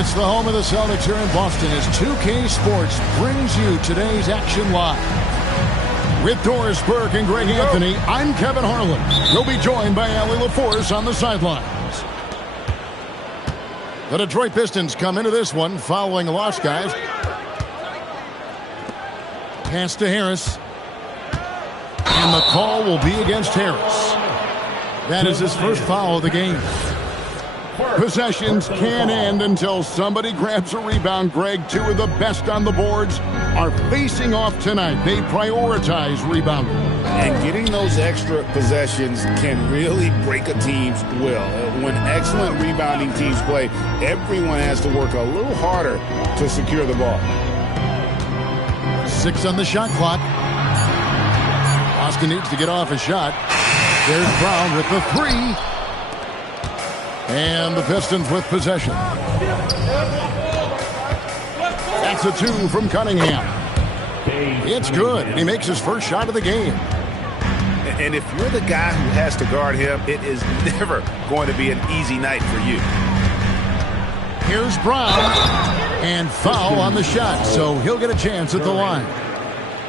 It's the home of the Celtics here in Boston as 2K Sports brings you today's action live. With Doris Burke and Greg Anthony, I'm Kevin Harlan. We'll be joined by Allie LaForce on the sidelines. The Detroit Pistons come into this one following a loss, guys. Pass to Harris. And the call will be against Harris. That is his first foul of the game. Possessions can't end until somebody grabs a rebound. Greg, two of the best on the boards are facing off tonight. They prioritize rebounding. And getting those extra possessions can really break a team's will. When excellent rebounding teams play, everyone has to work a little harder to secure the ball. 6 on the shot clock. Austin needs to get off a shot. There's Brown with the 3. And the Pistons with possession. That's a 2 from Cunningham. It's good. He makes his first shot of the game. And if you're the guy who has to guard him, it is never going to be an easy night for you. Here's Brown. And foul on the shot, so he'll get a chance at the line.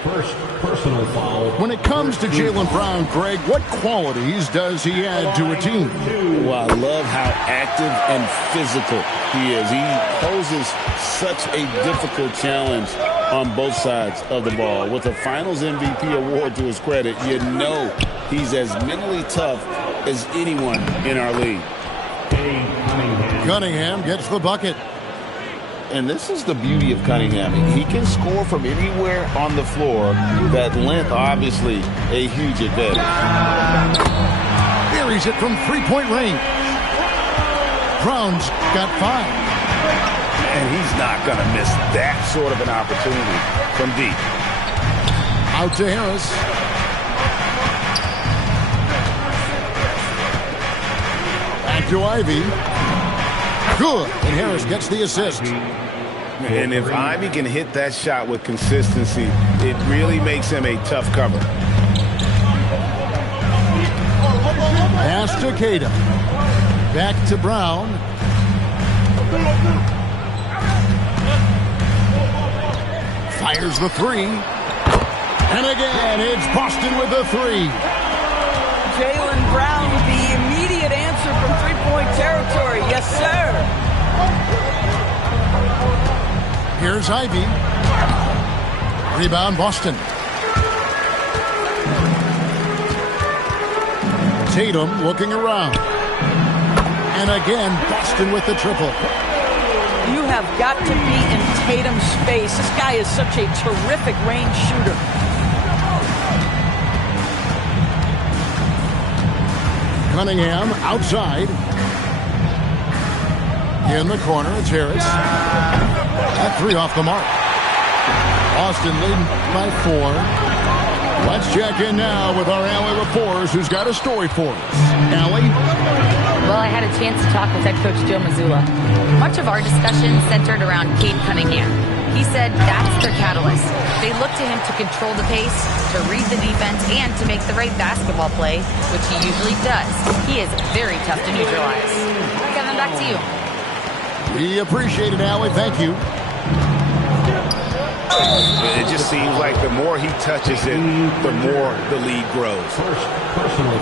First personal foul. When it comes to Jaylen Brown, Greg, what qualities does he add to a team? Well, I love how active and physical he is. He poses such a difficult challenge on both sides of the ball. With a Finals MVP award to his credit, you know he's as mentally tough as anyone in our league. Cunningham gets the bucket. And this is the beauty of Cunningham. He can score from anywhere on the floor. That length, obviously, a huge advantage. Buries it from three-point range. Brown's got 5. And he's not going to miss that sort of an opportunity from deep. Out to Harris. Back to Ivy. Good. And Harris gets the assist. And if Ivy can hit that shot with consistency, it really makes him a tough cover. Pass to Tatum. Back to Brown. Fires the 3. And again, it's Boston with the 3. Jaylen Brown with the immediate answer from three-point territory. Yes, sir. Here's Ivy. Rebound, Boston. Tatum looking around. And again, Boston with the triple. You have got to be in Tatum's space. This guy is such a terrific range shooter. Cunningham outside. In the corner, it's Harris. That 3 off the mark. Austin leading by 4. Let's check in now with our Allie LaForce, who's got a story for us. Allie? Well, I had a chance to talk with head coach Joe Mazzulla. Much of our discussion centered around Cade Cunningham. He said that's their catalyst. They look to him to control the pace, to read the defense, and to make the right basketball play, which he usually does. He is very tough to neutralize. Kevin, back to you. We appreciate it, Allie. Thank you. It just seems like the more he touches it, the more the lead grows.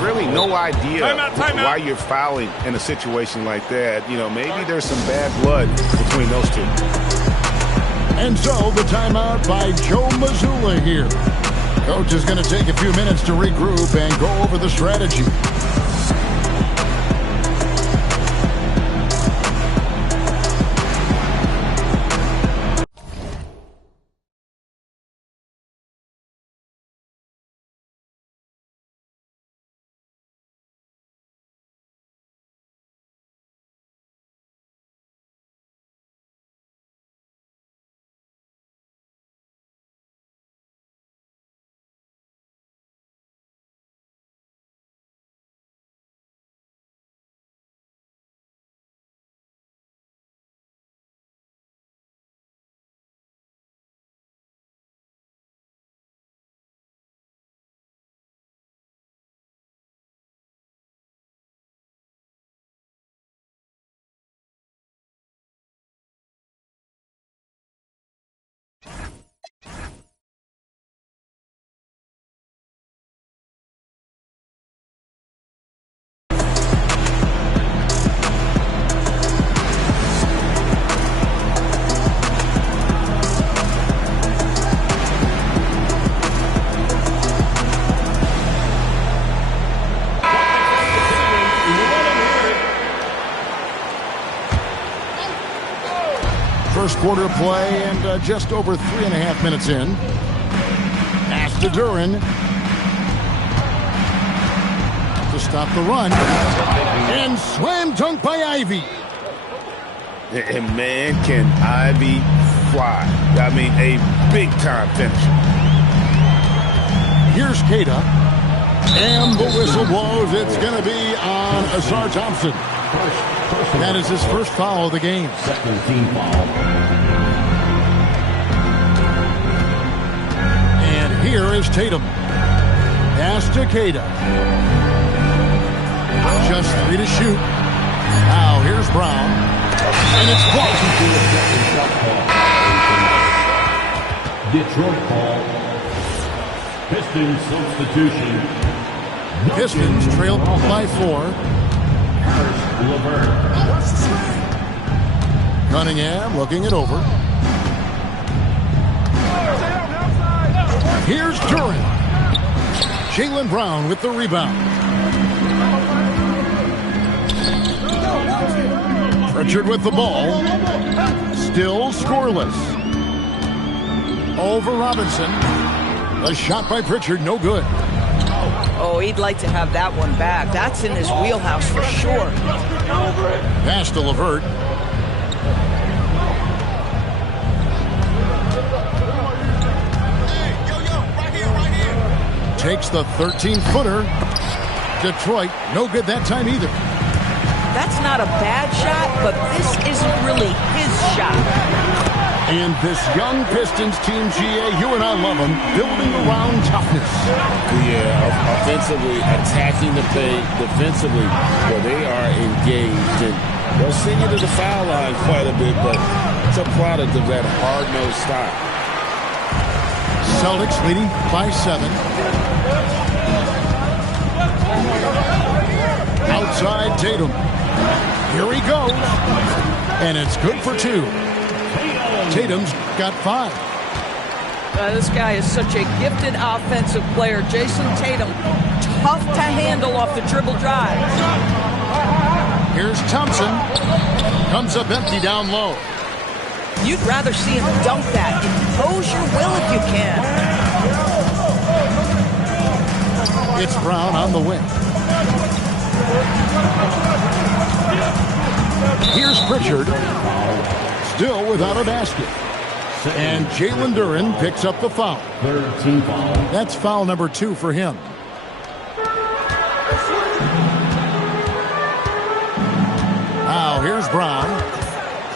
Really no idea why you're fouling in a situation like that. You know, maybe there's some bad blood between those two. And so the timeout by Joe Mazzulla here. Coach is going to take a few minutes to regroup and go over the strategy. First quarter play and just over 3.5 minutes in. Pass to Duren to stop the run. And slam dunk by Ivey. And man, can Ivey fly. I mean, a big-time finisher. Here's Keita. And the whistle blows. It's going to be on Ausar Thompson. That is his first foul of the game. Second team foul. And here is Tatum. Pass to Keita. Just 3 to shoot. Now here's Brown. And it's blocked. Detroit ball. Pistons substitution. Pistons trail by 4. LeVert. Cunningham looking it over. Here's Duren. Jaylen Brown with the rebound. Pritchard with the ball. Still scoreless. Over Robinson. A shot by Pritchard, no good. Oh, he'd like to have that one back. That's in his wheelhouse for sure. Pass to LeVert. Takes the 13-footer. Detroit, no good that time either. That's not a bad shot, but this isn't really his shot. And this young Pistons team, GA, you and I love them, building around toughness. Yeah, offensively, attacking the paint, defensively, where they are engaged. And they'll send you to the foul line quite a bit, but it's a product of that hard-nosed style. Celtics leading by 7. Outside Tatum. Here he goes. And it's good for 2. Tatum's got 5. This guy is such a gifted offensive player. Jason Tatum, tough to handle off the dribble drive. Here's Thompson. Comes up empty down low. You'd rather see him dunk that. Impose your will if you can. It's Brown on the wing. Here's Pritchard. Still without a basket. And Jalen Duren picks up the foul. Third team foul. That's foul number 2 for him. Now here's Brown.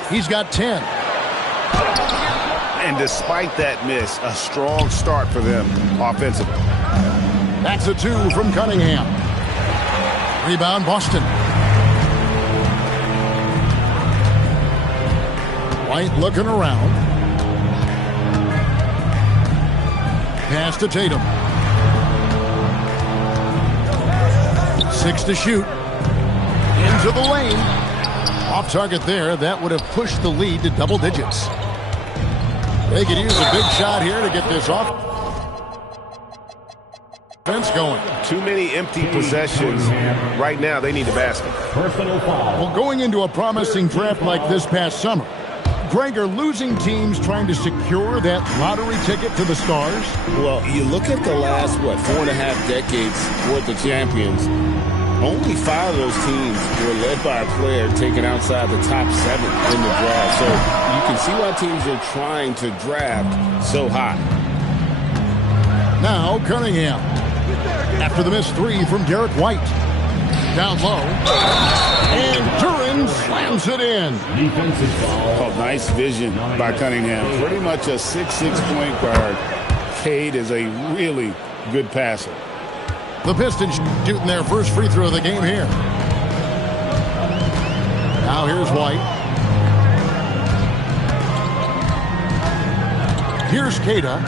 He's got 10. And despite that miss, a strong start for them offensively. That's a 2 from Cunningham. Rebound Boston. White looking around. Pass to Tatum. 6 to shoot. Into the lane. Off target there. That would have pushed the lead to double digits. They could use a big shot here to get this off. Offense going. Too many empty possessions. Right now, they need a basket. Personal foul. Well, going into a promising draft like this past summer, Greg, are losing teams trying to secure that lottery ticket to the stars? Well, you look at the last, 4.5 decades worth of champions, only 5 of those teams were led by a player taken outside the top 7 in the draft. So you can see why teams are trying to draft so high. Now Cunningham. After the missed 3 from Derek White. Down low. And Duren slams it in. Defensive foul. Oh, nice vision by Cunningham. Pretty much a 6'6" point guard. Cade is a really good passer. The Pistons shooting their first free throw of the game here. Now here's White. Here's Keita.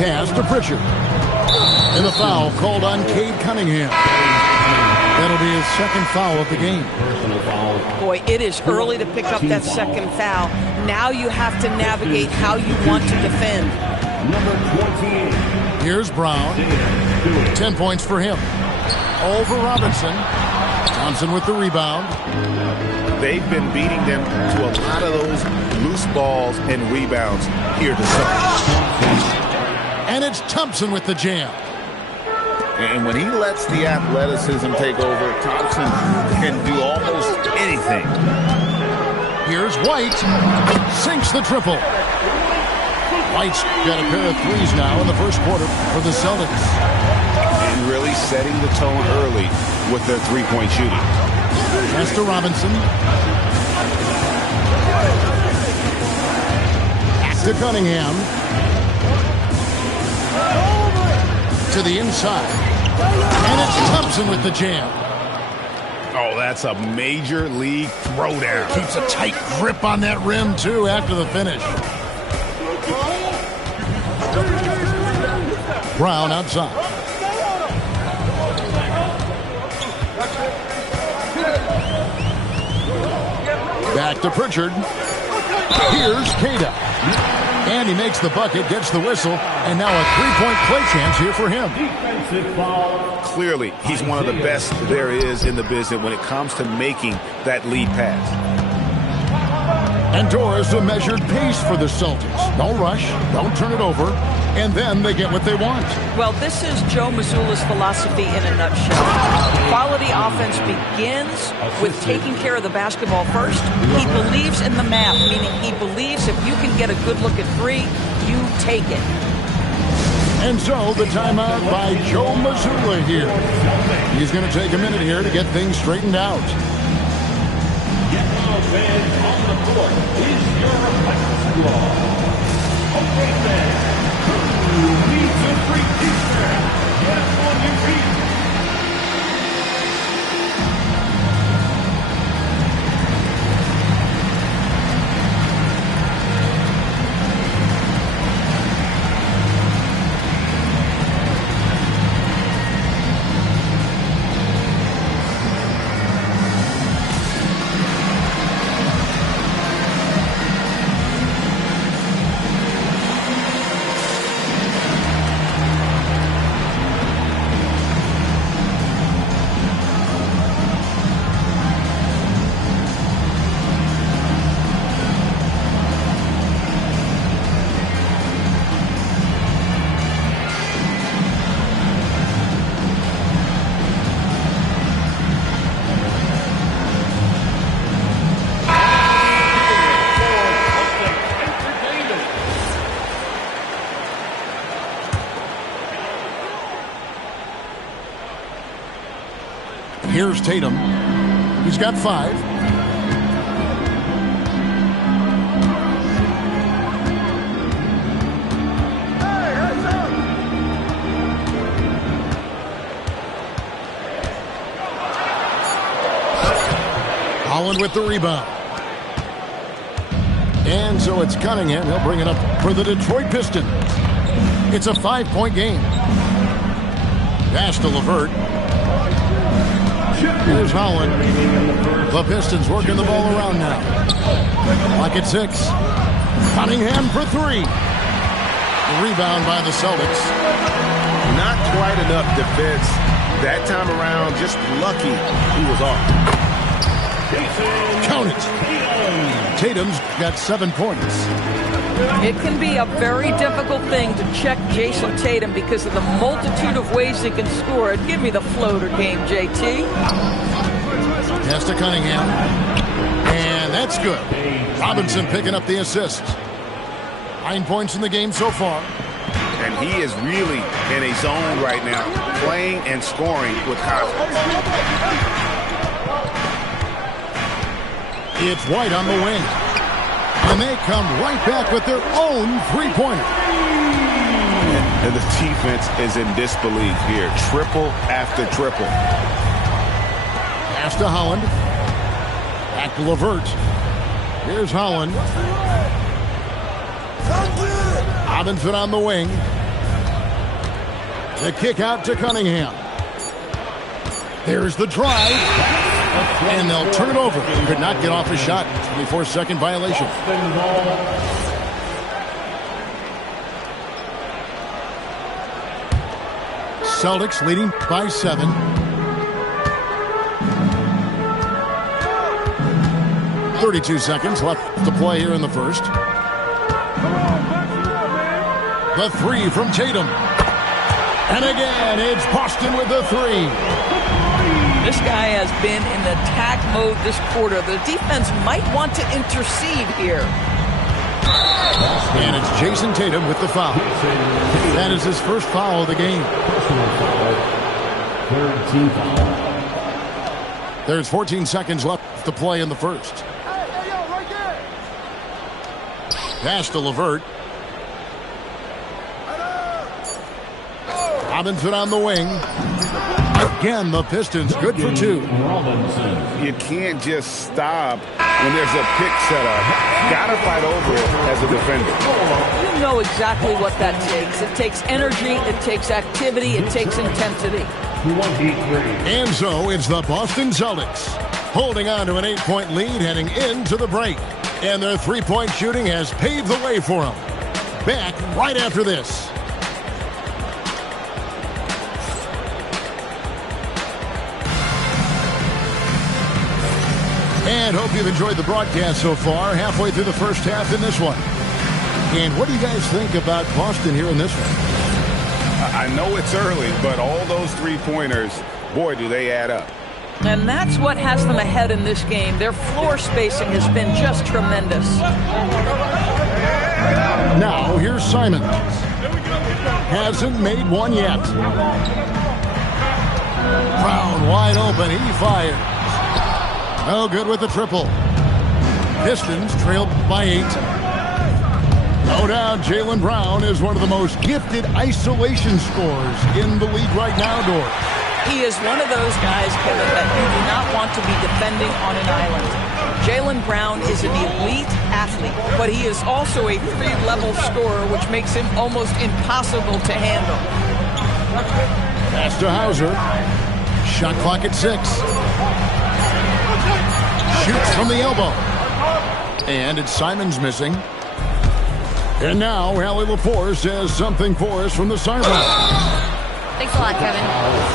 Pass to Pritchard. And the foul called on Cade Cunningham. That'll be his second foul of the game. Personal foul. Boy, it is early to pick up that second foul. Now you have to navigate how you want to defend. Number 28. Here's Brown. 10 points for him. Over Robinson. Thompson with the rebound. they've been beating them to a lot of those loose balls and rebounds here to start. And it's Thompson with the jam. And when he lets the athleticism take over, Thompson can do almost anything. Here's White. Sinks the triple. White's got a pair of threes now in the first quarter for the Celtics. And really setting the tone early with their three-point shooting. Pass to Robinson. Back to Cunningham. To the inside. And it's Thompson with the jam. Oh, that's a major league throwdown. Keeps a tight grip on that rim, too, after the finish. Brown outside. Back to Pritchard. Here's Queta. And he makes the bucket, gets the whistle, and now a three-point play chance here for him. Clearly, he's one of the best there is in the business when it comes to making that lead pass. And Doris, a measured pace for the Celtics. No rush, don't turn it over, and then they get what they want. Well, this is Joe Mazzulla's philosophy in a nutshell. Quality offense begins with taking care of the basketball first. He believes in the math, meaning he believes if you can get a good look at three, you take it. And so the timeout by Joe Mazzulla here. He's going to take a minute here to get things straightened out. On the court is your reflective squad. Okay, fans, who needs a free t-shirt? Get on your feet. Here's Tatum. He's got 5. Holland with the rebound. And so it's Cunningham. He'll bring it up for the Detroit Pistons. It's a 5-point game. Pass to LeVert. Here's Holland. The Pistons working the ball around now. Clock at 6. Cunningham for 3. The rebound by the Celtics. Not quite enough defense that time around. Just lucky he was off. Count it. Tatum's got 7 points. It can be a very difficult thing to check Jason Tatum because of the multitude of ways he can score. Give me the floater game, JT. Pass to Cunningham. And that's good. Robinson picking up the assist. 9 points in the game so far. And he is really in a zone right now, playing and scoring with confidence. It's White on the wing. And they come right back with their own three-pointer. And the defense is in disbelief here. Triple after triple. Pass to Holland. Back to LeVert. Here's Holland. Robinson on the wing. The kick out to Cunningham. There's the drive. And they'll turn it over. Could not get off a shot. 24-second violation. Celtics leading by 7. 32 seconds left to play here in the first. The three from Tatum. And again, it's Boston with the three. This guy has been in attack mode this quarter. The defense might want to intercede here. And it's Jason Tatum with the foul. That is his first foul of the game. Third team foul. There's 14 seconds left to play in the first. Pass to LeVert. Robinson on the wing. Again, the Pistons good for two. You can't just stop when there's a pick set up. Gotta fight over it as a defender. You know exactly what that takes. It takes energy, it takes activity, it takes intensity. And so it's the Boston Celtics holding on to an 8-point lead heading into the break. And their three-point shooting has paved the way for them. Back right after this. And hope you've enjoyed the broadcast so far. Halfway through the first half in this one. And what do you guys think about Boston here in this one? I know it's early, but all those three-pointers, boy, do they add up. And that's what has them ahead in this game. Their floor spacing has been just tremendous. Now, here's Simon. Hasn't made one yet. Brown wide open. He fires. No good with the triple. Pistons trailed by 8. No doubt Jaylen Brown is one of the most gifted isolation scorers in the league right now, Dort. He is one of those guys, Kevin, that you do not want to be defending on an island. Jaylen Brown is an elite athlete, but he is also a three-level scorer, which makes him almost impossible to handle. Pass to Hauser. Shot clock at 6. Shoots from the elbow. And it's Simons missing. And now, Allie LaForce has something for us from the sideline. Thanks a lot, Kevin.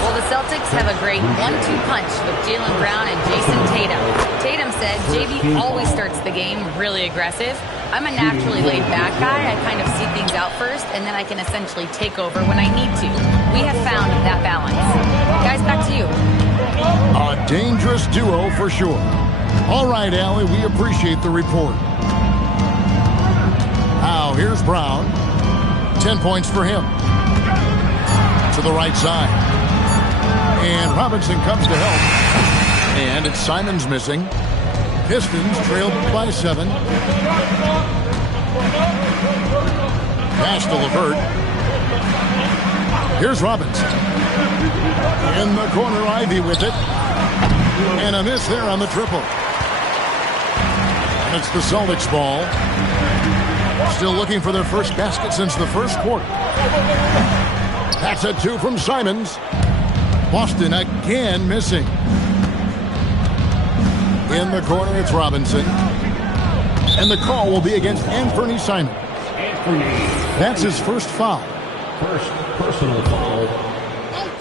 Well, the Celtics have a great 1-2 punch with Jaylen Brown and Jason Tatum. Tatum said JB always starts the game really aggressive. I'm a naturally laid-back guy. I kind of see things out first, and then I can essentially take over when I need to. We have found that balance. Guys, back to you. A dangerous duo for sure. All right, Allie, we appreciate the report. Now, here's Brown. 10 points for him. To the right side. And Robinson comes to help. And it's Simons missing. Pistons trailed by 7. Pass to LeVert. Here's Robinson. In the corner, Ivy with it. And a miss there on the triple. And it's the Celtics ball. Still looking for their first basket since the first quarter. That's a 2 from Simons. Boston again missing. In the corner, it's Robinson. And the call will be against Anthony Simons. That's his first foul. First personal foul.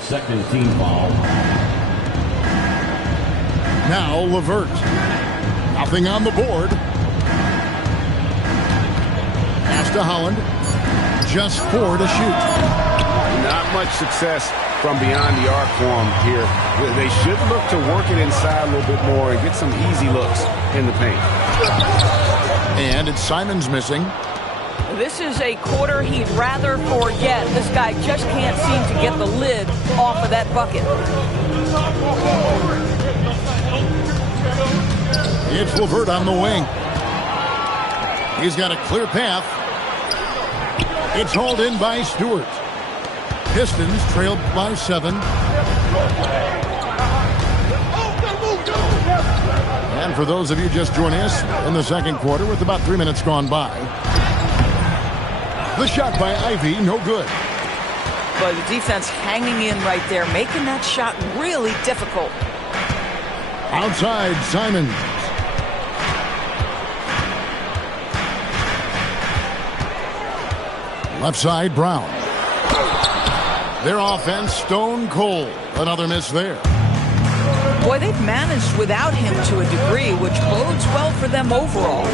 Second team foul. Now LeVert. Nothing on the board. Pass to Holland. Just 4 to shoot. Not much success from beyond the arc for him here. They should look to work it inside a little bit more and get some easy looks in the paint. And it's Simons missing. This is a quarter he'd rather forget. This guy just can't seem to get the lid off of that bucket. It's LeVert on the wing. He's got a clear path. It's hauled in by Stewart. Pistons trailed by 7. And for those of you just joining us in the second quarter with about 3 minutes gone by. The shot by Ivy, no good. But the defense hanging in right there, making that shot really difficult. Outside, Simons. Left side, Brown. Their offense, stone cold. Another miss there. Boy, they've managed without him to a degree, which bodes well for them overall.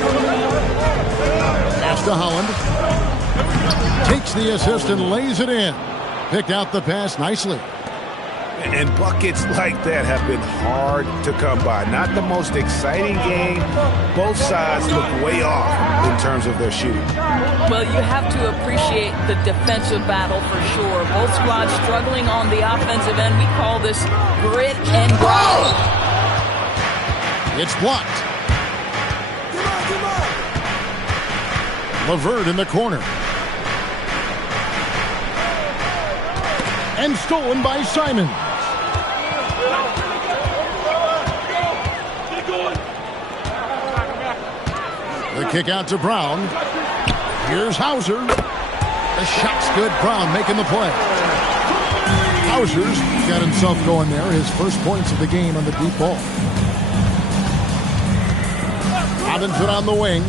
Pass to Holland. Takes the assist and lays it in. Picked out the pass nicely. And buckets like that have been hard to come by. Not the most exciting game. Both sides look way off in terms of their shooting. Well, you have to appreciate the defensive battle for sure. Both squads struggling on the offensive end. We call this grit and grind. It's blocked. LeVert in the corner. And stolen by Simons. The kick out to Brown. Here's Hauser. The shot's good. Brown making the play. Hauser's got himself going there. His first points of the game on the deep ball. Robinson on the wing.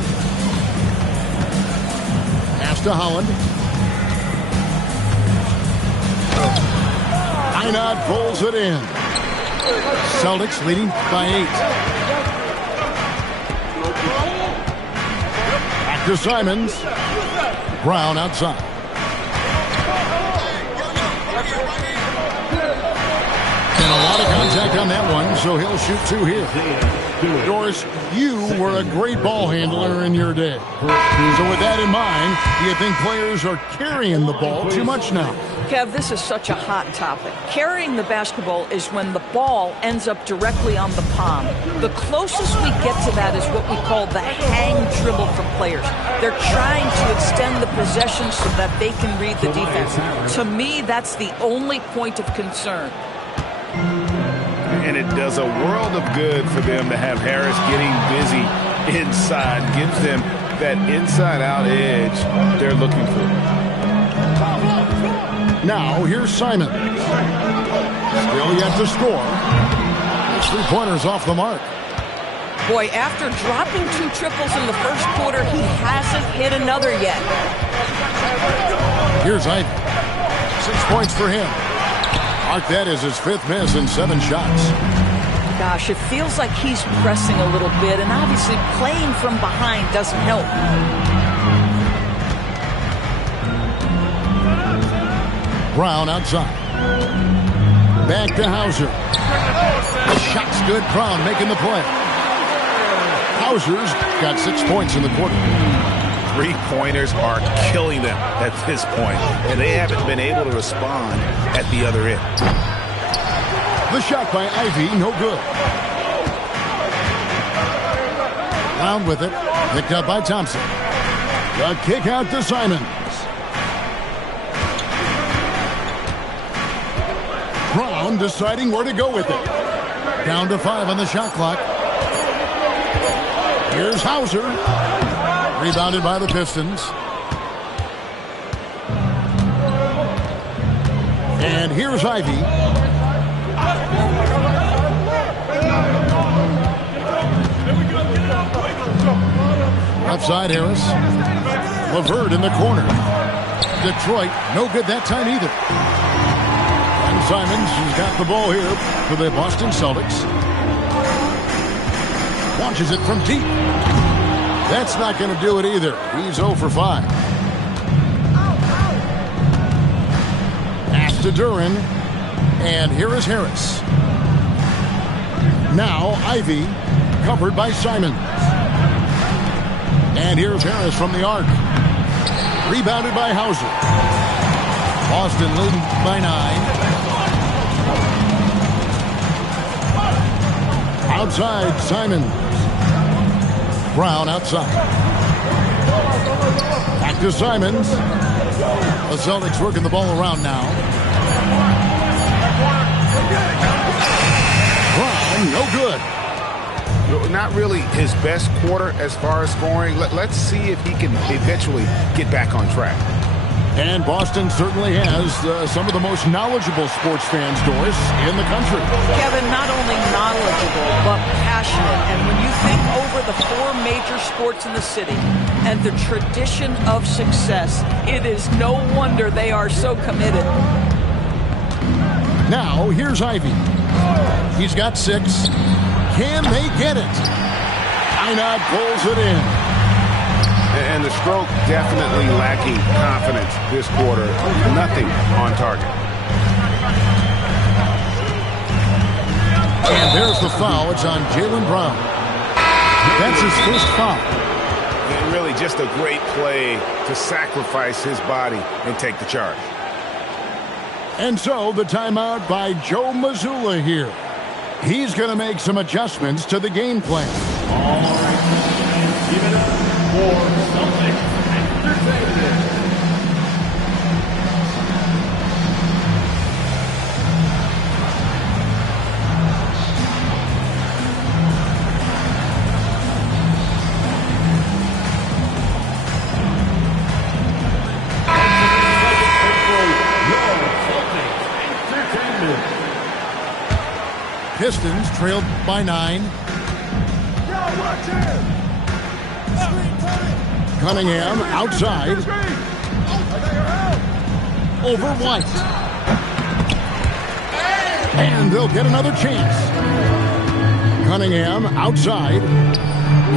Pass to Holland. Einad pulls it in. Celtics leading by 8. Back to Simons. Brown outside. And a lot of contact on that one, so he'll shoot 2 here. Doris, you were a great ball handler in your day. So with that in mind, do you think players are carrying the ball too much now? Kev, this is such a hot topic. Carrying the basketball is when the ball ends up directly on the palm. The closest we get to that is what we call the hang dribble for players. They're trying to extend the possession so that they can read the defense. To me, that's the only point of concern. And it does a world of good for them to have Harris getting busy inside. Gives them that inside-out edge they're looking for. Now, here's Simon. Still yet to score. His 3-pointers off the mark. Boy, after dropping 2 triples in the first quarter, he hasn't hit another yet. Here's Ivy. 6 points for him. Mark that as his 5th miss in 7 shots. Gosh, it feels like he's pressing a little bit, and obviously playing from behind doesn't help. Brown outside. Back to Hauser. The shot's good. Brown making the play. Hauser's got 6 points in the quarter. 3-pointers are killing them at this point, and they haven't been able to respond at the other end. The shot by Ivy, no good. Brown with it. Picked up by Thompson. The kick out to Simons. Brown deciding where to go with it. Down to 5 on the shot clock. Here's Hauser. Rebounded by the Pistons. And here's Ivy. Outside Harris. LeVert in the corner. Detroit, no good that time either. And Simons has got the ball here for the Boston Celtics. Launches it from deep. That's not going to do it either. He's 0 for 5. Pass to Duren. And here is Harris. Now Ivy, covered by Simons. And here's Harris from the arc. Rebounded by Hauser. Boston leading by 9. Outside, Simons. Brown outside. Back to Simons. The Celtics working the ball around now. Brown, no good. Not really his best quarter as far as scoring. Let's see if he can eventually get back on track. And Boston certainly has some of the most knowledgeable sports fans, Doris, in the country. Kevin, not only knowledgeable, but passionate. And when you think over the 4 major sports in the city and the tradition of success, it is no wonder they are so committed. Now, here's Ivy. He's got 6. Can they get it? Einat pulls it in. And the stroke definitely lacking confidence this quarter. Nothing on target. And there's the foul. It's on Jaylen Brown. That's his first foul. And really just a great play to sacrifice his body and take the charge. And so the timeout by Joe Mazzulla here. He's going to make some adjustments to the game plan. All right, give it up for Celtics Entertainment. Pistons trailed by 9. Cunningham outside. Over White. And they'll get another chance. Cunningham outside.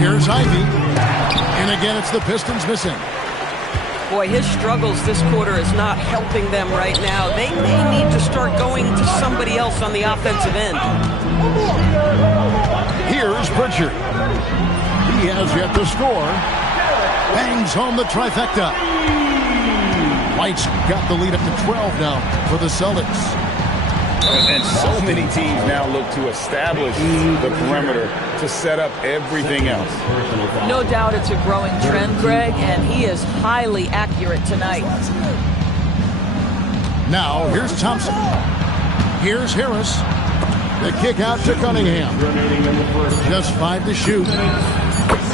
Here's Ivy. And again, it's the Pistons missing. Boy, his struggles this quarter is not helping them right now. They may need to start going to somebody else on the offensive end. Here's Pritchard. He has yet to score. Bangs home the trifecta. White's got the lead up to 12 now for the Celtics. And so many teams now look to establish the perimeter to set up everything else. No doubt it's a growing trend, Greg, and he is highly accurate tonight. Now, here's Thompson. Here's Harris. The kick out to Cunningham. Just 5 to shoot.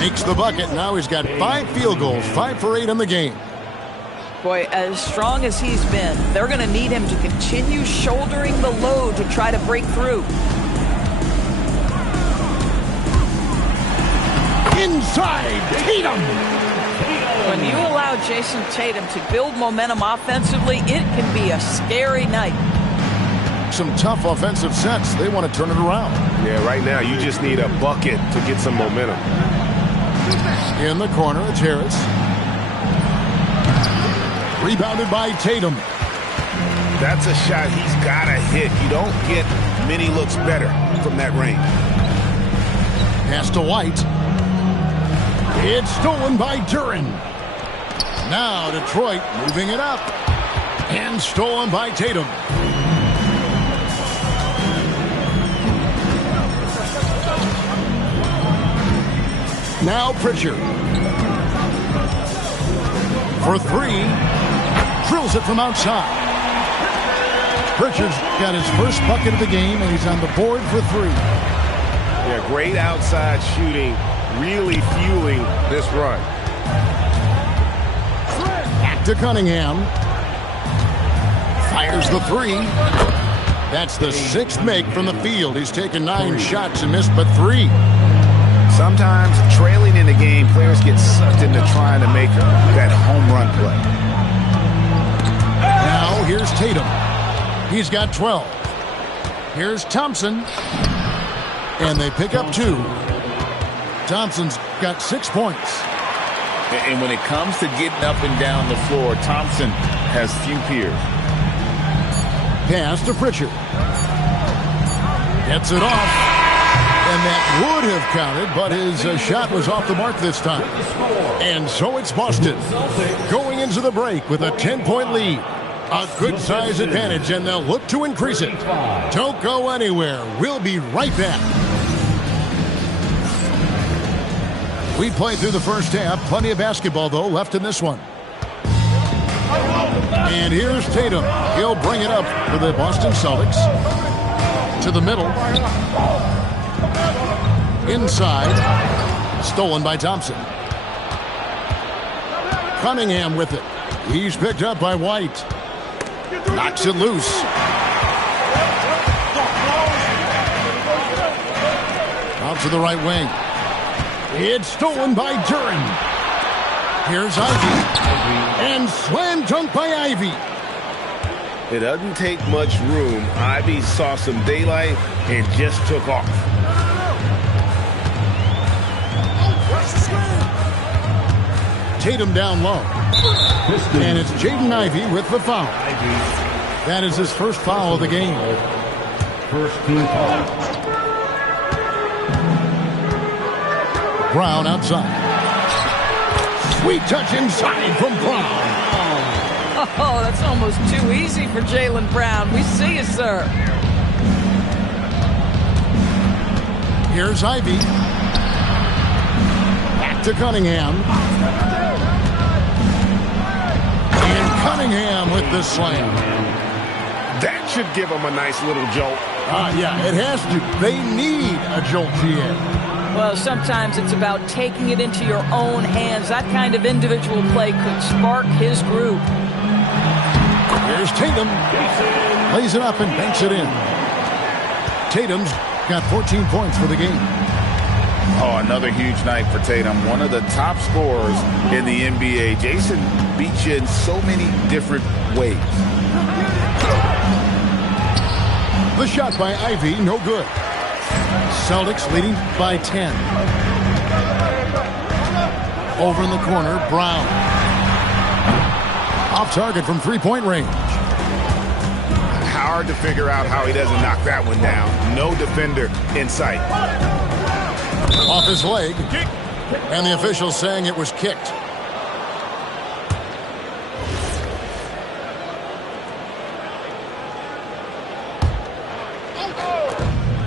Makes the bucket. Now he's got 5 field goals, 5 for 8 in the game. Boy, as strong as he's been, they're going to need him to continue shouldering the load to try to break through. Inside, Tatum! When you allow Jason Tatum to build momentum offensively, it can be a scary night. Some tough offensive sets. They want to turn it around. Yeah, right now you just need a bucket to get some momentum. In the corner, it's Harris. Rebounded by Tatum. That's a shot he's got to hit. You don't get many looks better from that range. Pass to White. It's stolen by Duren. Now Detroit moving it up. And stolen by Tatum. Now Pritchard. For 3. Drills it from outside. Pritchard's got his first bucket of the game, and he's on the board for 3. Yeah, great outside shooting, really fueling this run. Back to Cunningham. Fires the 3. That's the 6th make from the field. He's taken 9 shots and missed but 3. Sometimes trailing in the game, players get sucked into trying to make that home run play. Now here's Tatum. He's got 12. Here's Thompson. And they pick up 2. Thompson's got 6 points. And when it comes to getting up and down the floor, Thompson has few peers. Pass to Pritchard. Gets it off. And that would have counted, but his shot was off the mark this time. And so it's Boston going into the break with a 10-point lead. A good size advantage, and they'll look to increase it. Don't go anywhere. We'll be right back. We played through the first half. Plenty of basketball, though, left in this one. And here's Tatum. He'll bring it up for the Boston Celtics. To the middle. Inside. Stolen by Thompson. Cunningham with it. He's picked up by White. Knocks it loose. Out to the right wing. It's stolen by Duren. Here's Ivy. And slam dunk by Ivy. It doesn't take much room. Ivy saw some daylight and just took off. Tatum down low. And it's Jaden Ivey with the foul. That is his first foul of the game. First team foul. Brown outside. Sweet touch inside from Brown. Oh, that's almost too easy for Jaylen Brown. We see you, sir. Here's Ivey. Back to Cunningham. And Cunningham with the slam. That should give him a nice little jolt. Yeah, it has to. They need a jolt, GA. Well, sometimes it's about taking it into your own hands. That kind of individual play could spark his group. Here's Tatum. Lays it up and banks it in. Tatum's got 14 points for the game. Oh, another huge night for Tatum. One of the top scorers in the NBA. Jason beats you in so many different ways. The shot by Ivey, no good. Celtics leading by 10. Over in the corner, Brown. Off target from three-point range. Hard to figure out how he doesn't knock that one down. No defender in sight. Off his leg. And the official saying it was kicked.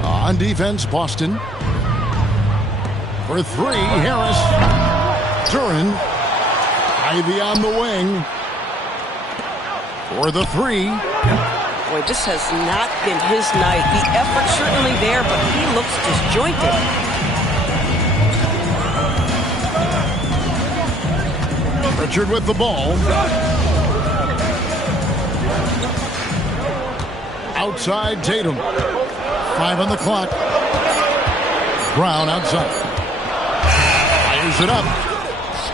On defense, Boston. For three, Harris. Turin. Ivey on the wing. For the three. Boy, this has not been his night. The effort's certainly there, but he looks disjointed. Richard with the ball. Outside Tatum. 5 on the clock. Brown outside. Fires it up.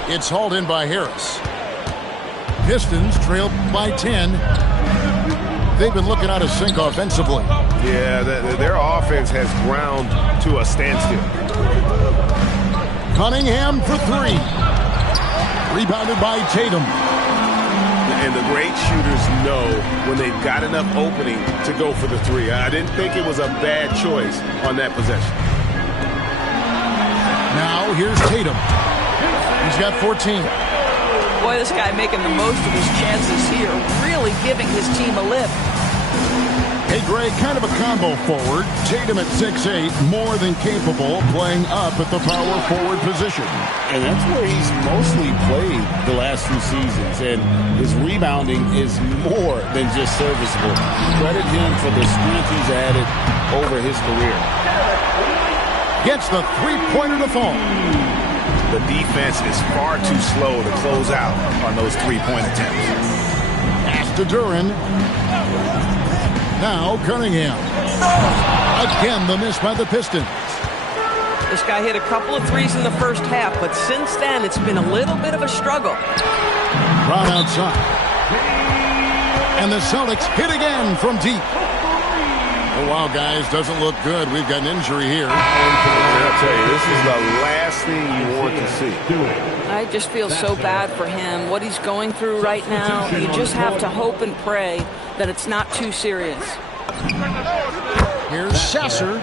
It's hauled in by Harris. Pistons trailed by 10. They've been looking out of sync offensively. Yeah, their offense has ground to a standstill. Cunningham for three. Rebounded by Tatum. And the great shooters know when they've got enough opening to go for the three. I didn't think it was a bad choice on that possession. Now here's Tatum. He's got 14. Boy, this guy making the most of his chances here, really giving his team a lift. Hey, Greg, kind of a combo forward. Tatum at 6'8", more than capable, playing up at the power forward position. And that's where he's mostly played the last few seasons. And his rebounding is more than just serviceable. Credit him for the strength he's added over his career. Gets the three-pointer to fall. The defense is far too slow to close out on those three-point attempts. Pass to Duran. Now Cunningham. Again, the miss by the Pistons. This guy hit a couple of threes in the first half, but since then it's been a little bit of a struggle. Brown outside. And the Celtics hit again from deep. Oh, wow, guys, doesn't look good. We've got an injury here. I'll tell you, this is the last thing you want to see. I just feel so bad for him. What he's going through right now, you just have to hope and pray that it's not too serious. Here's Sasser.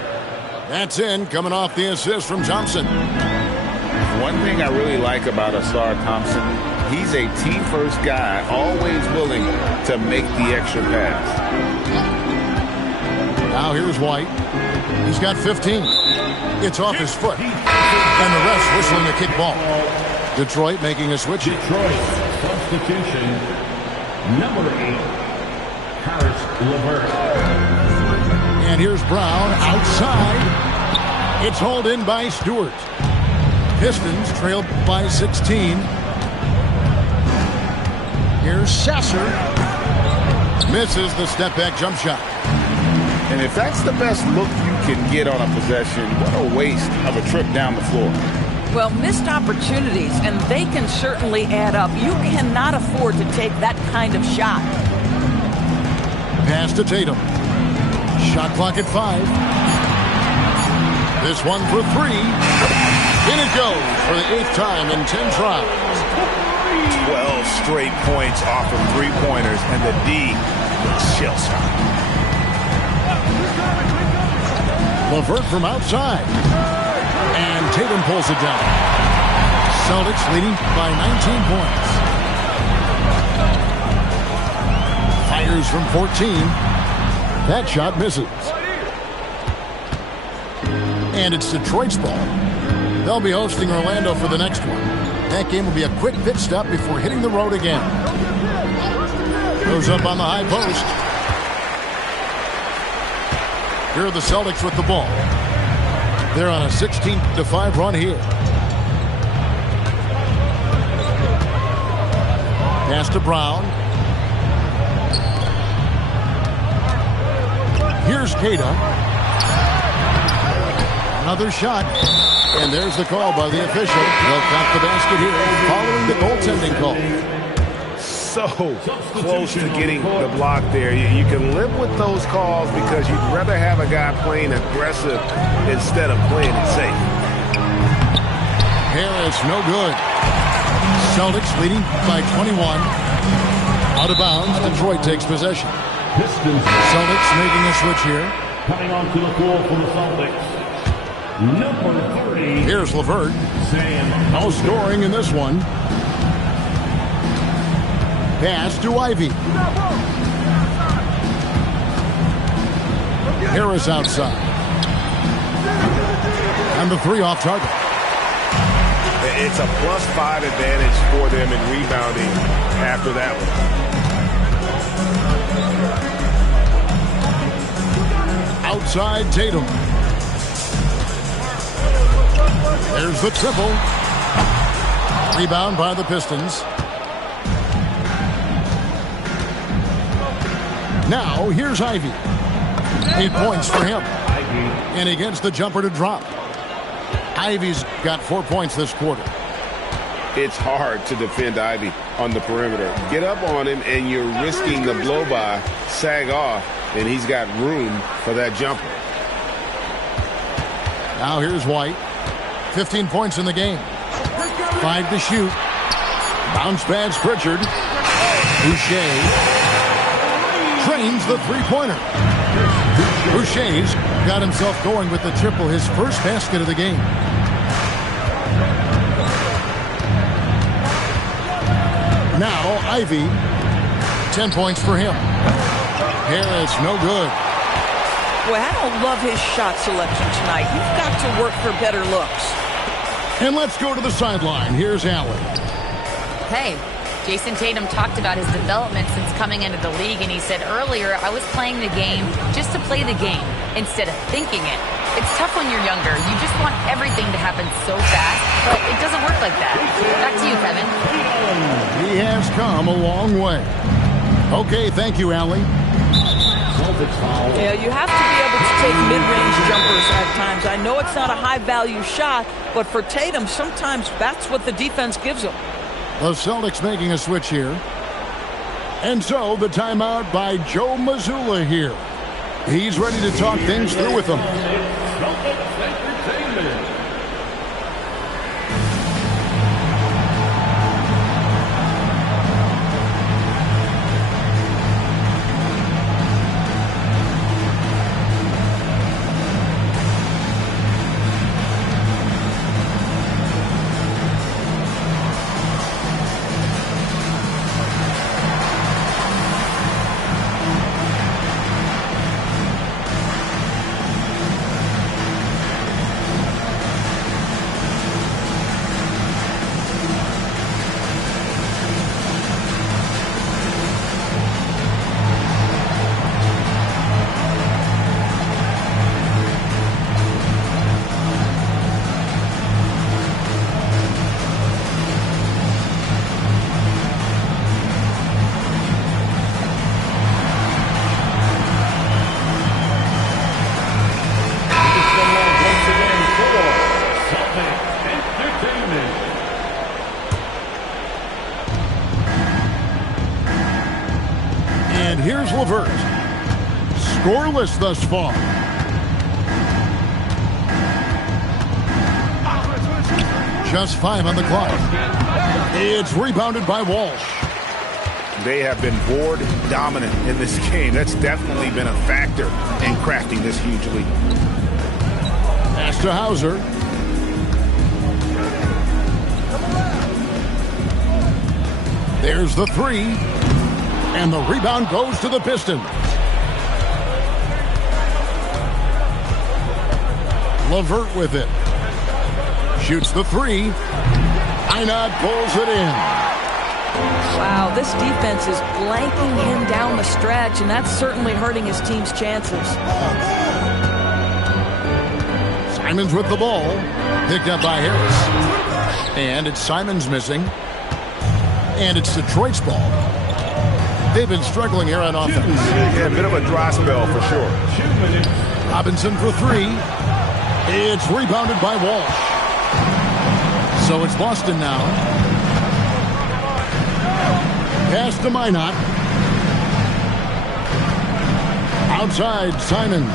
That's in, coming off the assist from Thompson. One thing I really like about Ausar Thompson, he's a team-first guy, always willing to make the extra pass. Now here's White. He's got 15. It's off his foot. And the refs whistling a kick ball. Detroit making a switch. Detroit substitution number 8, Harris LeVert. And here's Brown outside. It's hauled in by Stewart. Pistons trailed by 16. Here's Sasser. Misses the step-back jump shot. And if that's the best look you can get on a possession, what a waste of a trip down the floor. Well, missed opportunities, and they can certainly add up. You cannot afford to take that kind of shot. Pass to Tatum. Shot clock at 5. This one for 3. In it goes for the 8th time in 10 tries. 12 straight points off of three-pointers, and the D looks shell-shocked. LeVert from outside. And Tatum pulls it down. Celtics leading by 19 points. Fires from 14. That shot misses. And it's Detroit's ball. They'll be hosting Orlando for the next one. That game will be a quick pit stop before hitting the road again. Goes up on the high post. Here are the Celtics with the ball. They're on a 16-5 run here. Pass to Brown. Here's Keita. Another shot. And there's the call by the official. They'll count the basket here following the goaltending call. So close to getting the block there. You can live with those calls because you'd rather have a guy playing aggressive instead of playing it safe. Harris, no good. Celtics leading by 21. Out of bounds, Detroit takes possession. Celtics making a switch here. Coming onto the floor for the Celtics, number 30. Here's LeVert. No scoring in this one. Pass to Ivy. Harris outside. And the 3 off target. It's a +5 advantage for them in rebounding after that one. Outside Tatum. There's the triple. Rebound by the Pistons. Now here's Ivy. 8 points for him. And he gets the jumper to drop. Ivy's got 4 points this quarter. It's hard to defend Ivy on the perimeter. Get up on him and you're risking the blow-by, sag off, and he's got room for that jumper. Now here's White. 15 points in the game. 5 to shoot. Bounce pass Pritchard. Boucher trains the three-pointer. Boucher's got himself going with the triple, his first basket of the game. Now Ivy. 10 points for him. Harris, no good. Boy, I don't love his shot selection tonight. You've got to work for better looks. And let's go to the sideline. Here's Allen. Hey, Jason Tatum talked about his development since coming into the league, and he said earlier, I was playing the game just to play the game instead of thinking it. It's tough when you're younger. You just want everything to happen so fast, but it doesn't work like that. Back to you, Kevin. He has come a long way. Okay, thank you, Allie. Yeah, you have to be able to take mid-range jumpers at times. I know it's not a high-value shot, but for Tatum, sometimes that's what the defense gives him. The Celtics making a switch here. And so the timeout by Joe Mazzulla here. He's ready to talk things through with them. Here's LeVert. scoreless thus far. Just 5 on the clock. It's rebounded by Walsh. They have been board dominant in this game. That's definitely been a factor in crafting this huge lead. Pass to Hauser. There's the 3. And the rebound goes to the Pistons. LeVert with it. Shoots the 3. Einat pulls it in. Wow, this defense is blanking him down the stretch, and that's certainly hurting his team's chances. Simons with the ball. Picked up by Harris. And it's Simons missing. And it's Detroit's ball. They've been struggling here on offense. Yeah, a bit of a dry spell for sure. Robinson for 3. It's rebounded by Walsh. So it's Boston now. Pass to Minot. Outside, Simons.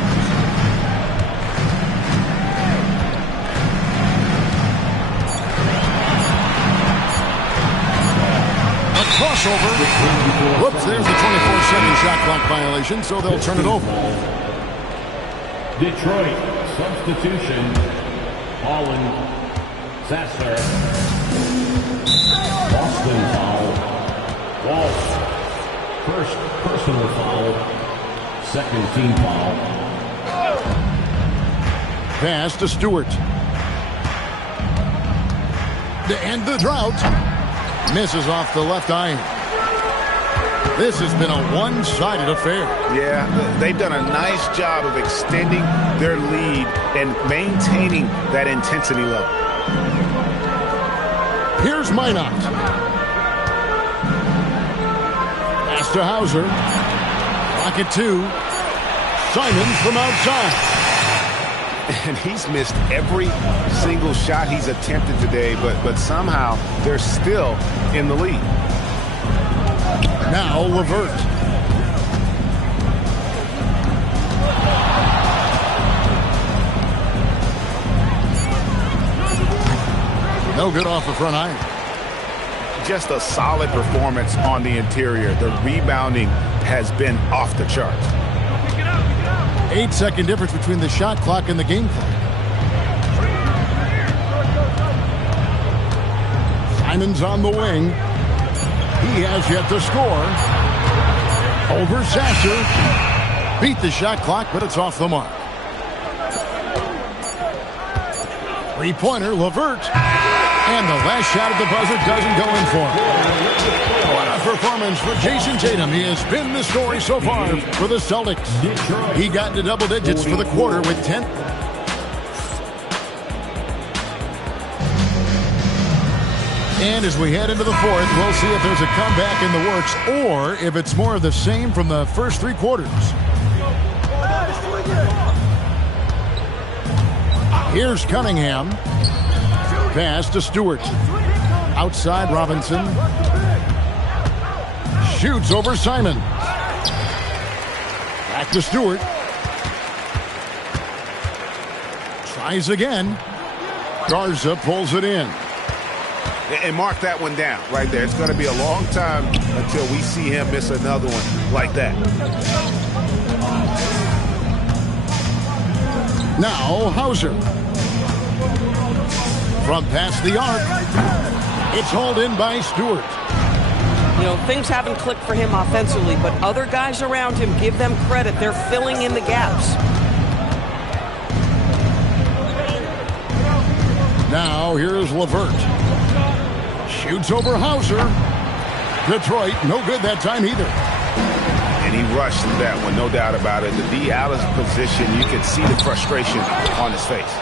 A crossover. Whoops, there's the 24-second shot clock violation, so they'll turn it over. Detroit, substitution, Holland, Sasser. Boston foul, Walsh. First personal foul, second team foul. Pass to Stewart. To end the drought. Misses off the left iron. This has been a one-sided affair. Yeah, they've done a nice job of extending their lead and maintaining that intensity level. Here's Minot. Pass to Hauser. Pocket 2. Simons from outside. And he's missed every single shot he's attempted today, but somehow they're still in the lead. Now LeVert. No good off the front iron. Just a solid performance on the interior. The rebounding has been off the charts. 8-second difference between the shot clock and the game clock. Simons on the wing. He has yet to score. Over Sasser. Beat the shot clock, but it's off the mark. Three-pointer, LeVert. And the last shot at the buzzer doesn't go in for him. What a performance for Jason Tatum. He has been the story so far for the Celtics. He got into double digits for the quarter with 10. And as we head into the fourth, we'll see if there's a comeback in the works or if it's more of the same from the first 3 quarters. Here's Cunningham. Pass to Stewart. Outside Robinson. Shoots over Simon. Back to Stewart. Tries again. Garza pulls it in. And mark that one down right there. It's going to be a long time until we see him miss another one like that. Now Hauser. From past the arc. It's hauled in by Stewart. You know, things haven't clicked for him offensively, but other guys around him, give them credit. They're filling in the gaps. Now here's LeVert. Shoots over Hauser. Detroit, no good that time either. And he rushed that one, no doubt about it. The D. Allen's position, you could see the frustration on his face.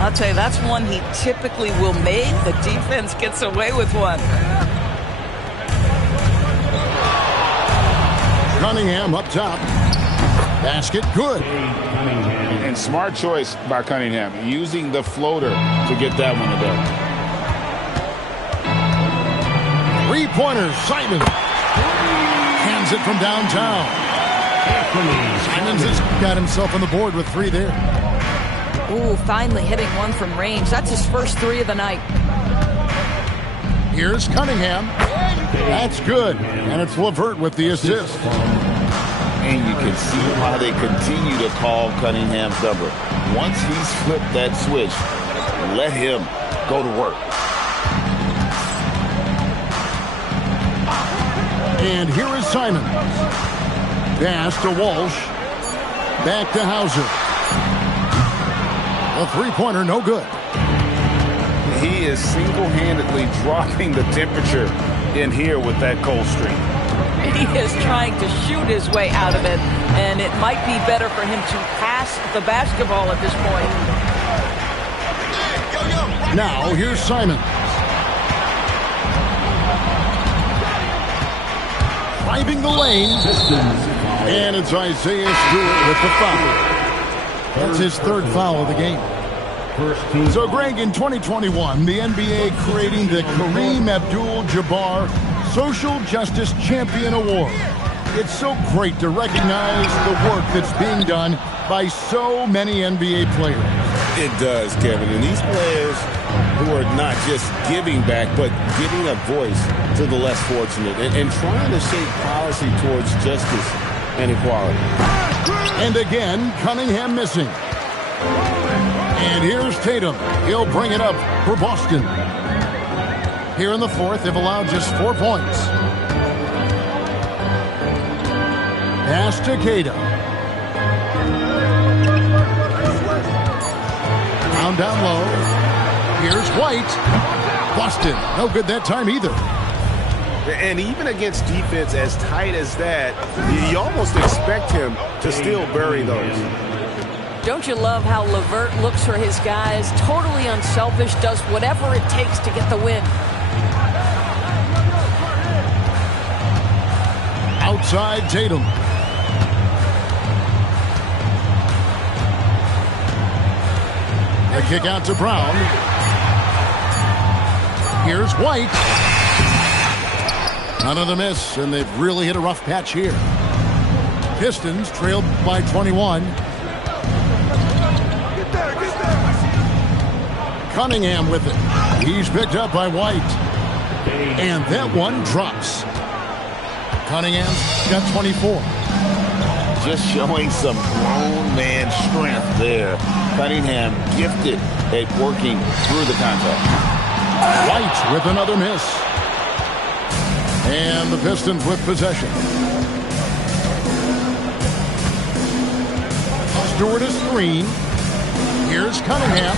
I'll tell you, that's one he typically will make. The defense gets away with one. Cunningham up top. Basket good. And smart choice by Cunningham, using the floater to get that one to go. Three-pointer, Simon. Hands it from downtown. Simons got himself on the board with 3 there. Ooh, finally hitting one from range. That's his first 3 of the night. Here's Cunningham. That's good. And it's LeVert with the assist. And you can see why they continue to call Cunningham's number. Once he's flipped that switch, let him go to work. And here is Simon. Pass to Walsh. Back to Hauser. A 3-pointer, no good. He is single-handedly dropping the temperature in here with that cold streak. He is trying to shoot his way out of it, and it might be better for him to pass the basketball at this point. Now, here's Simon. Driving the lane. And it's Isaiah Stewart with the foul. That's his 3rd foul of the game. So, Greg, in 2021, the NBA creating the Kareem Abdul-Jabbar Social Justice Champion Award. It's so great to recognize the work that's being done by so many NBA players. It does, Kevin. And these players who are not just giving back, but giving a voice to the less fortunate and trying to shape policy towards justice and equality. And again, Cunningham missing. And here's Tatum. He'll bring it up for Boston. Here in the 4th, they've allowed just 4 points. Pass to Keita. Down low. Here's White. Boston. No good that time either. And even against defense as tight as that, you almost expect him to still bury those. Don't you love how LeVert looks for his guys? Totally unselfish, does whatever it takes to get the win. Outside Tatum. A kick out to Brown. Here's White. Another miss, and they've really hit a rough patch here. Pistons trailed by 21. Cunningham with it. He's picked up by White. And that one drops. Cunningham's got 24. Just showing some grown man strength there. Cunningham gifted at working through the contact. White with another miss. And the Pistons with possession. Stewart a screen. Here's Cunningham.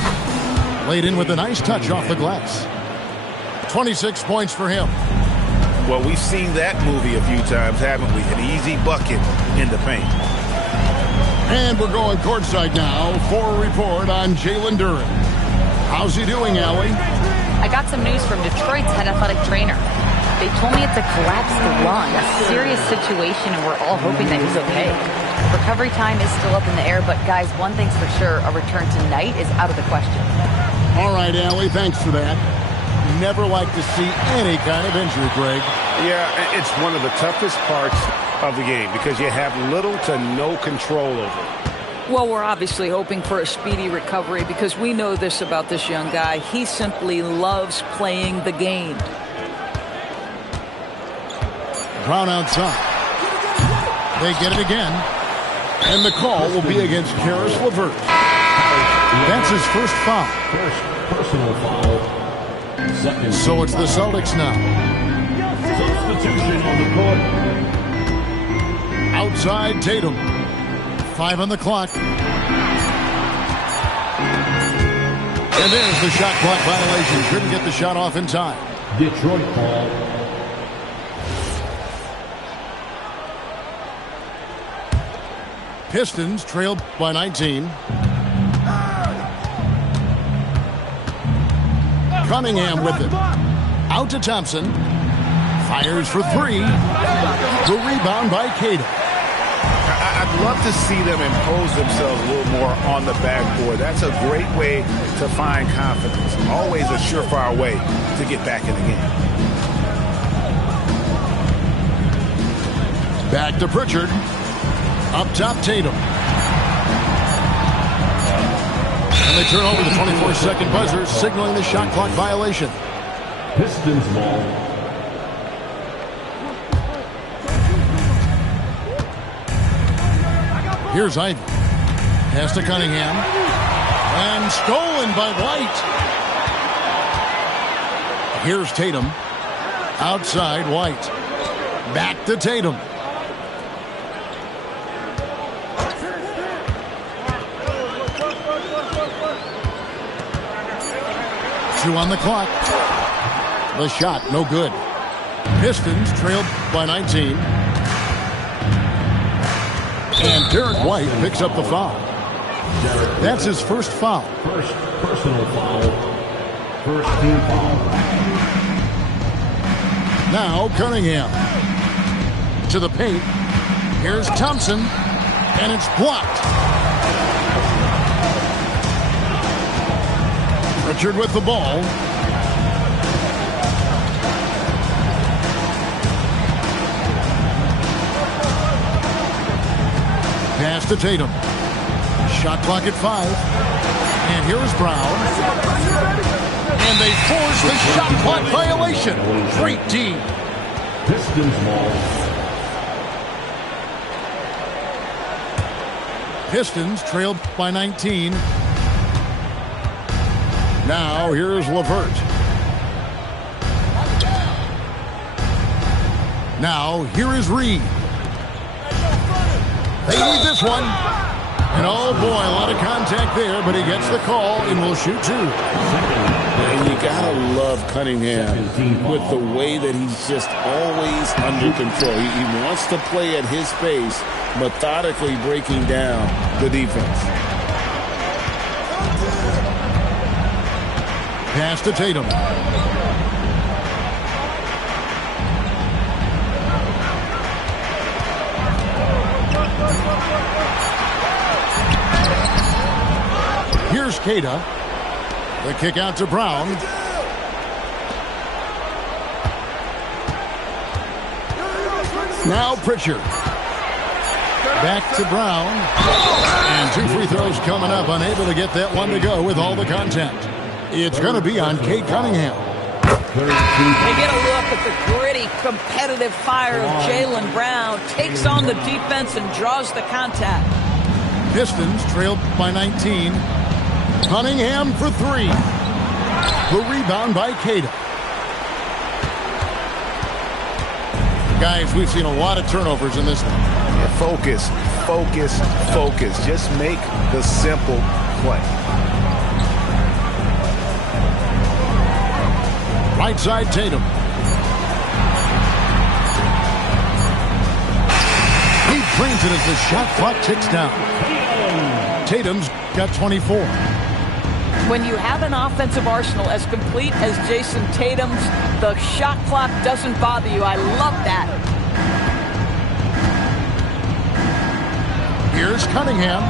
Laid in with a nice touch off the glass. 26 points for him. Well, we've seen that movie a few times, haven't we? An easy bucket in the paint. And we're going courtside now for a report on Jalen Duren. How's he doing, Allie? I got some news from Detroit's head athletic trainer. They told me it's a collapsed lung, a serious situation, and we're all hoping that he's okay. Recovery time is still up in the air, but guys, one thing's for sure, a return tonight is out of the question. All right, Allie, thanks for that. Never like to see any kind of injury, Greg. Yeah, it's one of the toughest parts of the game because you have little to no control over it. Well, we're obviously hoping for a speedy recovery because we know this about this young guy. He simply loves playing the game. Brown outside. They get it again. And the call will be against Caris LeVert. That's his first foul. First personal foul. Second. So it's the Celtics now. Substitution on the court. Outside Tatum. 5 on the clock. And there's the shot clock violation. Couldn't get the shot off in time. Detroit ball. Pistons trailed by 19. Cunningham with it. Out to Thompson. Fires for 3. The rebound by Keita. I'd love to see them impose themselves a little more on the backboard. That's a great way to find confidence. Always a surefire way to get back in the game. Back to Pritchard. Up top, Tatum. And they turn over the 24-second buzzer, signaling the shot clock violation. Pistons ball. Here's Ivey. Pass to Cunningham. And stolen by White. Here's Tatum. Outside White. Back to Tatum. Two on the clock. The shot, no good. Pistons trailed by 19. And Derek White picks up the foul. That's his first foul. First personal foul. First team foul. Now Cunningham. To the paint. Here's Thompson. And it's blocked. Richard with the ball. Pass to Tatum. Shot clock at 5. And here's Brown. And they force the shot clock violation. Great D. Pistons ball. Pistons trailed by 19. Now here's LeVert. Now here is Reed. They need this one. And oh boy, a lot of contact there, but he gets the call and will shoot 2. And you gotta love Cunningham with the way that he's just always under control. He wants to play at his pace, methodically breaking down the defense. Pass to Tatum. Here's Queta. The kick out to Brown. Now Pritchard. Back to Brown. And 2 free throws coming up. Unable to get that one to go with all the contact. It's going to be on Cade Cunningham. They get a look at the gritty, competitive fire of Jaylen Brown. Takes on the defense and draws the contact. Pistons trailed by 19. Cunningham for 3. The rebound by Queta. Guys, we've seen a lot of turnovers in this one. Yeah, focus, focus, focus. Just make the simple play. Right side, Tatum. He drains it as the shot clock ticks down. Tatum's got 24. When you have an offensive arsenal as complete as Jason Tatum's, the shot clock doesn't bother you. I love that. Here's Cunningham.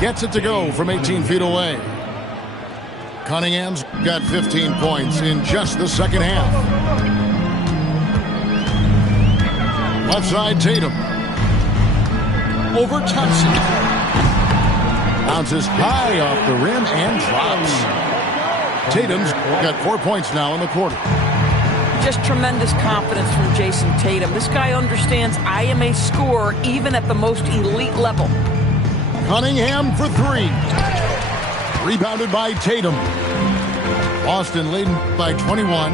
Gets it to go from 18 feet away. Cunningham's got 15 points in just the second half. Left side, Tatum. Over Thompson. Bounces high off the rim and drops. Tatum's got 4 points now in the quarter. Just tremendous confidence from Jason Tatum. This guy understands I am a scorer even at the most elite level. Cunningham for 3. Rebounded by Tatum. Boston leading by 21.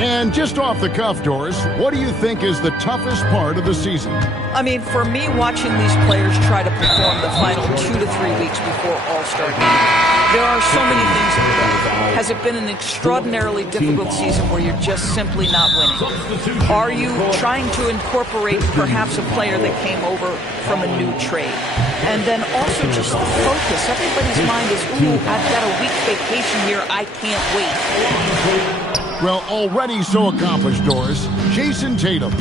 And just off the cuff, Doris, what do you think is the toughest part of the season? I mean, for me, watching these players try to perform the final 2 to 3 weeks before All-Star game, there are so many things in play. Has it been an extraordinarily difficult season where you're just simply not winning? Are you trying to incorporate perhaps a player that came over from a new trade? And then also just the focus. Everybody's mind is, ooh, I've got a week's vacation here. I can't wait. Well, already so accomplished, Doris. Jason Tatum.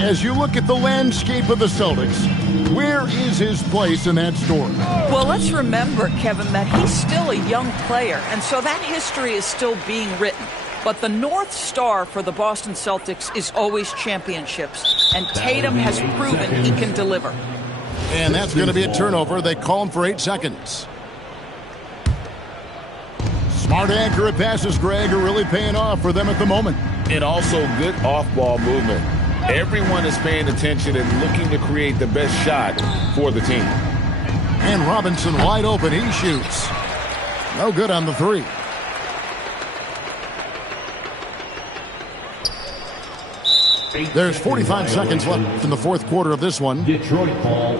As you look at the landscape of the Celtics, where is his place in that story? Well, let's remember, Kevin, that he's still a young player, and so that history is still being written. But the North Star for the Boston Celtics is always championships, and Tatum has proven he can deliver. And that's going to be a turnover. They call him for 8 seconds. Smart, accurate passes, Greg, are really paying off for them at the moment. And also good off-ball movement. Everyone is paying attention and looking to create the best shot for the team. And Robinson wide open. He shoots. No good on the 3. There's 45 seconds left in the fourth quarter of this one. Detroit ball.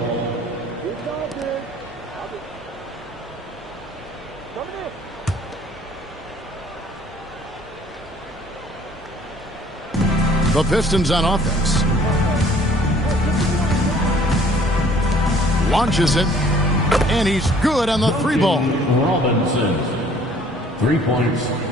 The Pistons on offense. Launches it. And he's good on the 3 ball. Robinson. 3 points.